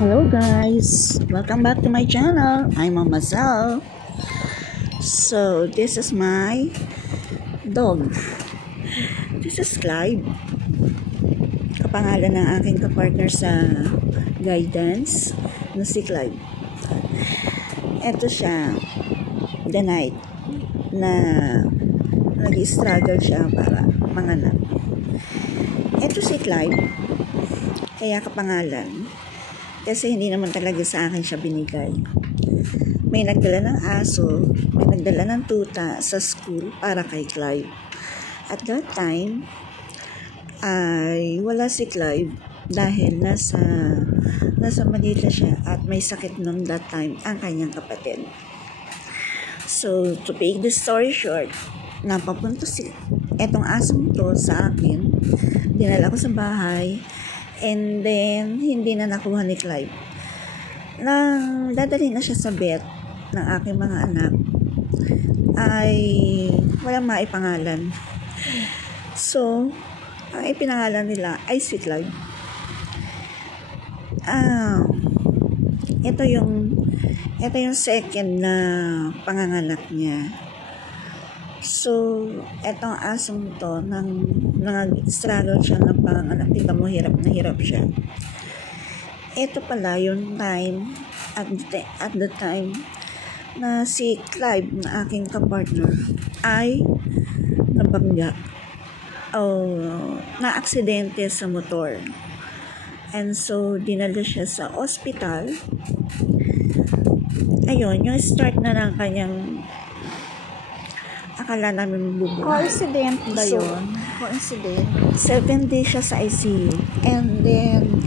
Hello guys, welcome back to my channel. I'm Mama Sal. So this is my dog. This is Clyde. Kapangalan ng aking kapartner sa guidance na si Clyde. Ito siya, the night na nag-struggle siya para manganak. Ito si Clyde, kaya kapangalan. Kasi hindi naman talaga sa akin siya binigay. May nagdala ng aso, may nagdala ng tuta sa school para kay Clive. At that time, ay wala si Clive dahil nasa Manila siya at may sakit noon that time ang kanyang kapatid. So, to make the story short, napapunta etong asong to sa akin, dinala ko sa bahay, and then, hindi na nakuha ni Clive. Nang dadalhin na siya sa vet ng aking mga anak, ay walang maipangalan. So, ang ipinangalan nila ay si Clive. Ito yung second na panganganak niya. So, etong asong to, nag-struggle siya ng panganak. Tingnan mo, hirap na hirap siya. Ito pala yung time, at the time, na si Clive, na aking kapartner, ay nabangga. Na-aksidente sa motor. And so, dinala siya sa ospital. Ayun, yung start na ng kanyang akala namin bubuhay. Coincident ba yun? Coincident? 7 days siya sa ICU. And then,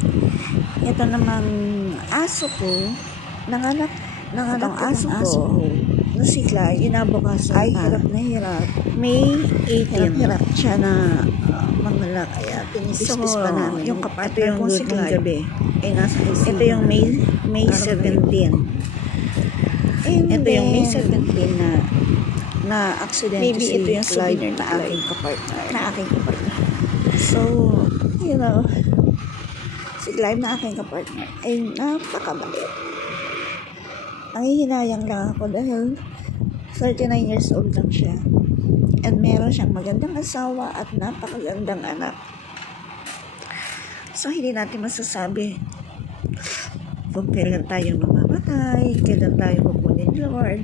ito namang aso ko, nanganak ang aso ko, no si Clyde, inabukasan ay hirap na hirap. May 18. Hirap siya na mangalak. Kaya pinipispis pa namin. Yung kapatid ko si Clyde gabi. Nasa ICU. Ito yung May 17. Ito yung May 17 na aksidente. Maybe si ito yung Clyde souvenir na aking kapartner. So, si Clyde na aking kapartner ay napakabait. Nangihinayang lang ako dahil 39 years old lang siya. And meron siyang magandang asawa at napakagandang anak. So, hindi natin masasabi kung kailan tayo mamamatay, kailan tayo kukunin Lord.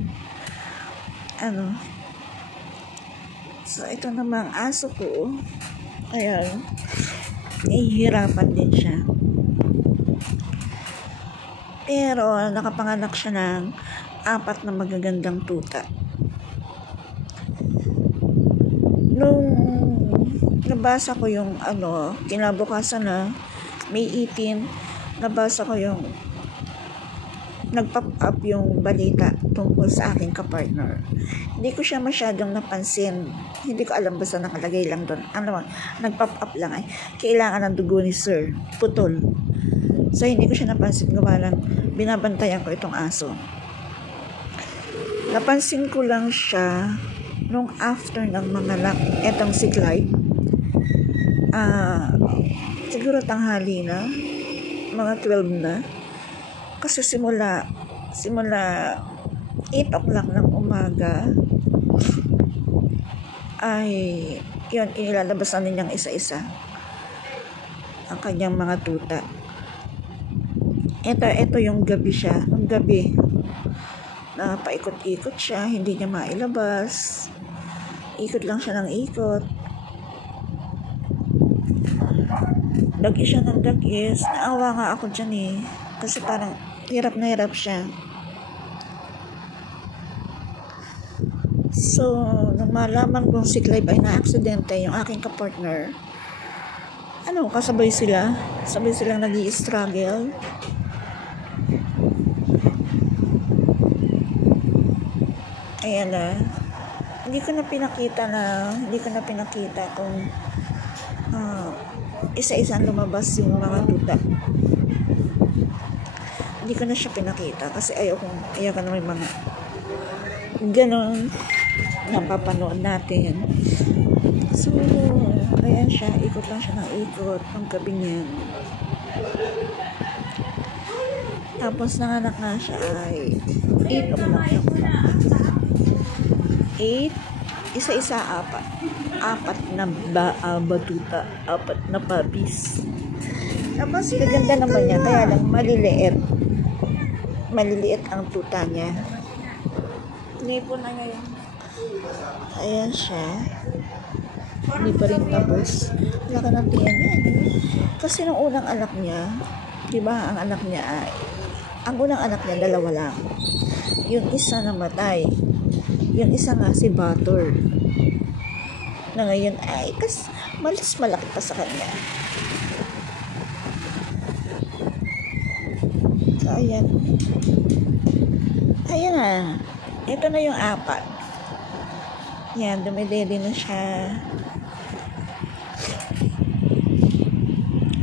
So, ito namang aso ko, ayan, nahihirapan din siya. Pero, nakapanganak siya ng 4 na magagandang tuta. Nung nabasa ko yung, kinabukasan na, May 18, nabasa ko yung nag-pop up yung balita tungkol sa aking kapartner. Hindi ko siya masyadong napansin. Hindi ko alam, basta nakalagay lang doon. Nag-pop up lang ay, kailangan ng dugo ni Sir. Putol. So, hindi ko siya napansin. Gawa lang, binabantayan ko itong aso. Napansin ko lang siya nung after ng manganak. Etong si Clyde. Siguro tanghali na. Mga 12 na. Kasi simula 8 o'clock ng umaga ay yun, inilalabasan ninyang isa-isa ang kanyang mga tuta. Ito yung gabi siya. Ang gabi na paikot-ikot siya, hindi niya mailabas. Ikot lang siya ng ikot. Dagi siya ng dagis. Naawa nga ako dyan eh. Kasi parang hirap na hirap siya. So, nung malaman kong si Clive ay na-aksidente, yung aking kapartner, kasabay sila. Sabay silang nag-i-struggle. Ayan na. Hindi ko na pinakita kung isa-isa lumabas yung mga tuta. Hindi ko na siya pinakita kasi ayoko na may mga ganon napapanood natin. So, ayan siya, ikot lang siya ng ikot ang gabi niyan. Tapos nanganak nga siya ay 8 o'clock. 8, isa-isa 4. 4 na batuta, 4 na puppies. Tapos gaganda naman niya, kaya lang maliliit. Maliliit ang tuta niya. Lipo na ngayon. Ayan siya. Hindi pa rin tapos. Laki ng tiyan niya. Kasi nung unang anak niya, di ba, ang unang anak niya, 2 lang. Yung isa namatay. Yung isa nga si Butter. Na ngayon ay, mas malaki pa sa kanya. So, ayan. Ayan na. Ito na yung 4. Yan, dumidede na siya.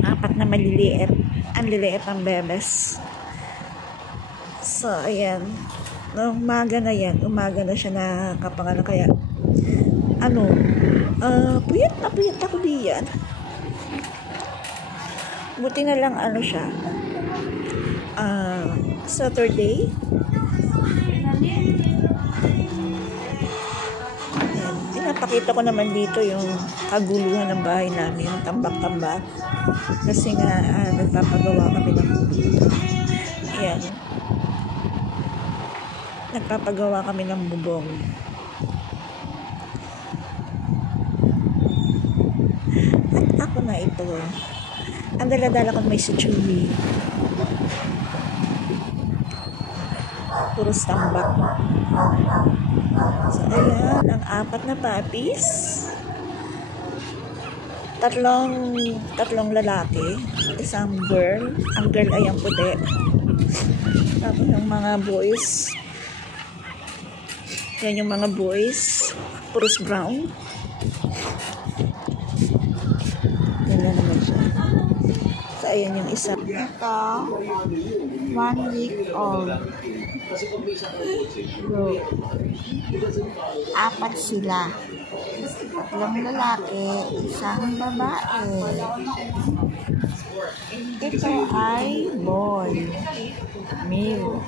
4 na maliliit. Ang liliit ng bebes. So, ayan. Nung umaga na yan, umaga na siya nakapangano. Kaya, puyat ako diyan. Buti na lang, siya. Saturday. Ayan. Pinapakita ko naman dito yung kaguluhan ng bahay namin. Tambak-tambak. Kasi nga, nagpapagawa kami ng ayan. Nagpapagawa kami ng bubong. At ako na ito. Ang dala-dala ko may suchumi. Puros tambak. So, ayan. Ang 4 na puppies. Tatlong lalaki. Isang girl. Ang girl ay ang puti. Tapos yung mga boys. Yan yung mga boys. Puros brown. Yan na naman siya. So, ayan yung isa. Ito, 1 week old. Look. 4 sila. 3 lalaki, isang babae. Ito ay boy. Male.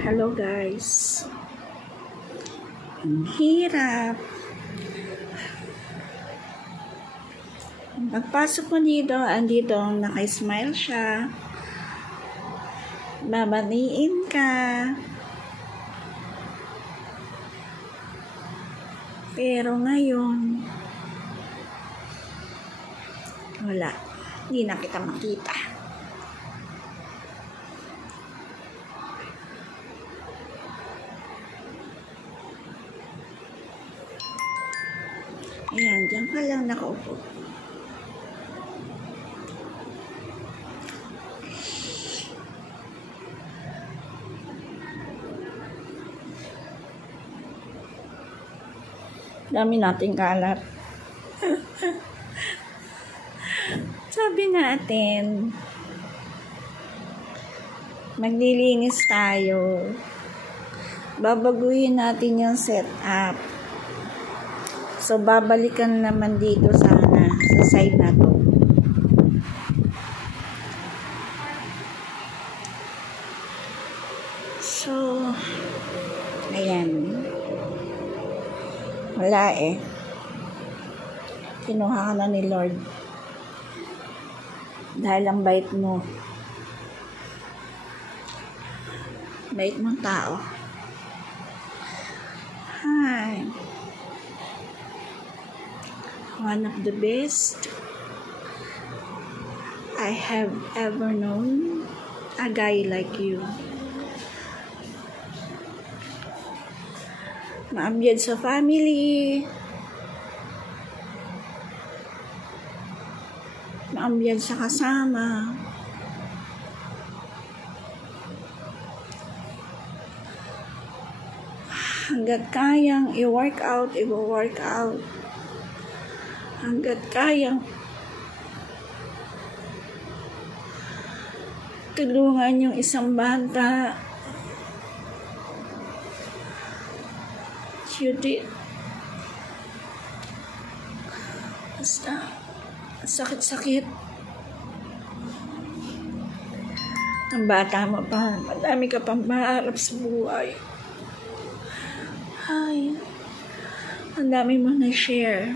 Hello guys. Ang hirap. Pagpasok mo dito, andito naka-smile siya. Babatiin ka. Pero ngayon, wala. Hindi na kita makita. Ayan, diyan ka lang nakaupo. Dami nating kalat. Sabi natin, maglilinis tayo. Babaguhin natin yung setup. So, babalikan naman dito sana sa side na to. So, ayan. Wala eh. Kinuha ka na ni Lord. Dahil ang bait mo. Bait mong tao. Hi. One of the best I have ever known. A guy like you. Maambyad sa family. Maambyad sa kasama. Hanggat kayang i-work out, i-work out. Hanggat kayang tulungan yung isang bata, you did. Basta, sakit-sakit. Ang bata mo pa, madami ka pang maharap sa buhay. Ay, ang dami mo na-share.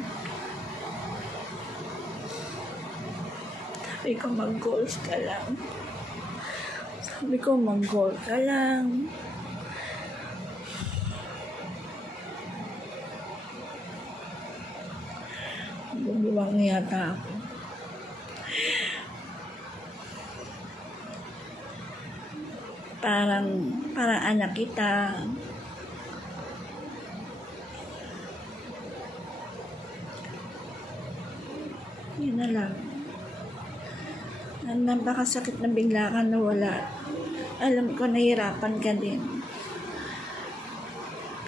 Sabi ko mag-goals ka lang. Bubuwang yata ako. Parang anak kita. Yun na lang. Napakasakit na bigla ka nawala. Alam ko nahirapan ka din.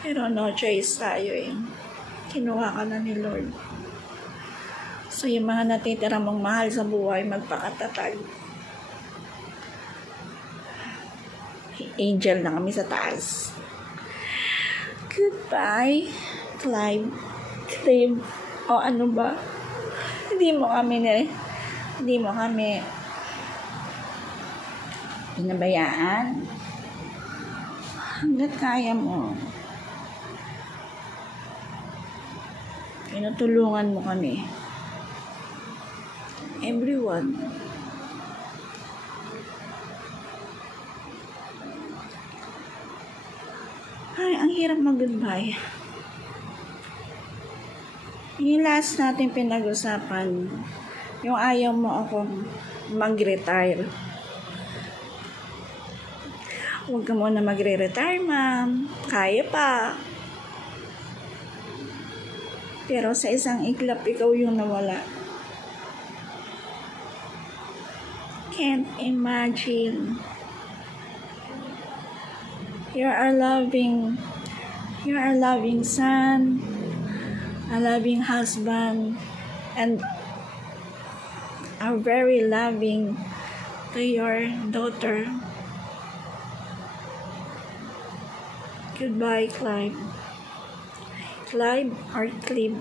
Pero no choice tayo eh. Kinuha ka na ni Lord. So yung mga natitira mong mahal sa buhay, magpakatatag. Angel na kami sa taas. Goodbye, Clive. O ano ba? Hindi mo kami pinabayaan. Hanggat kaya mo. Tinutulungan mo kami. Everyone. Ay, ang hirap mag-goodbye. Yung last natin pinag-usapan, yung ayaw mo akong mag-retire. Huwag ka muna magre-retire, ma'am. Kaya pa. Pero sa isang iglap, ikaw yung nawala. Can't imagine. You are a loving son, a loving husband, and are very loving to your daughter. Goodbye, Clive. Clive or Clive.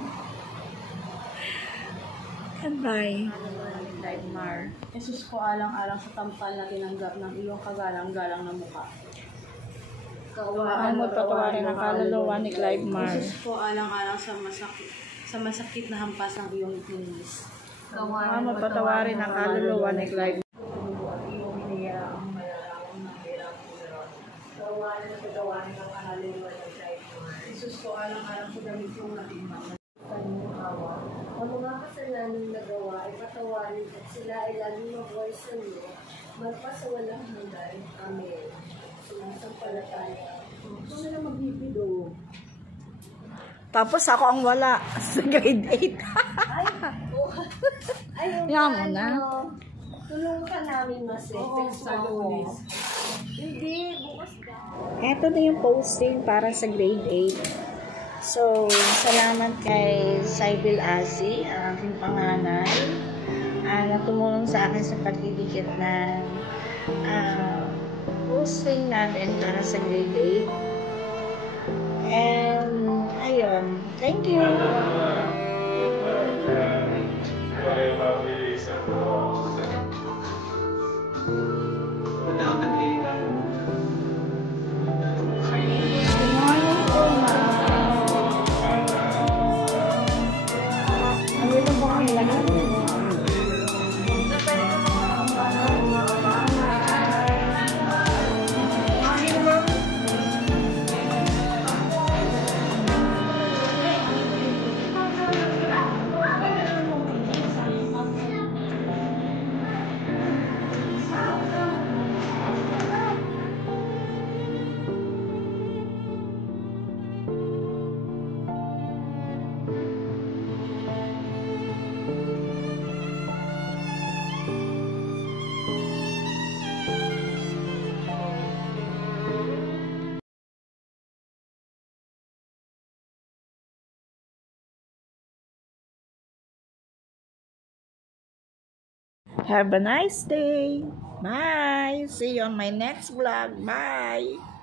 Goodbye. Clive Mar. Jesus ko alang-alang sa tampal na tinanggap ng iyong kagalang-galang na mukha. Ang magpatawarin ang kaluluwa ni Clive Mar. Jesus ko alang-alang sa masakit na hampas ng iyong tinis. Ang magpatawarin ang kaluluwa ni Clive Mar. Jesus ko alang-alang sa damit kong natimang. Ang mga kasalanan nagawa ay patawarin at sila ay laging mabuhay sa iyo, magpasawalang hanggan. Amen. Sumasampalataya. Kung na magbibido. Tapos ako ang wala sa grade 8. Ayun Yan mo na. Tulungan ka namin, Mas. Sa Lunes. Hindi, bukas ka. Ito na yung posting para sa grade 8. So, salamat kay Sybil Asi, ang aking panganay, na tumulong sa akin sa pagdidikit na posting natin para sa grade 8. And, ayun, thank you. Have a nice day. Bye. See you on my next vlog. Bye.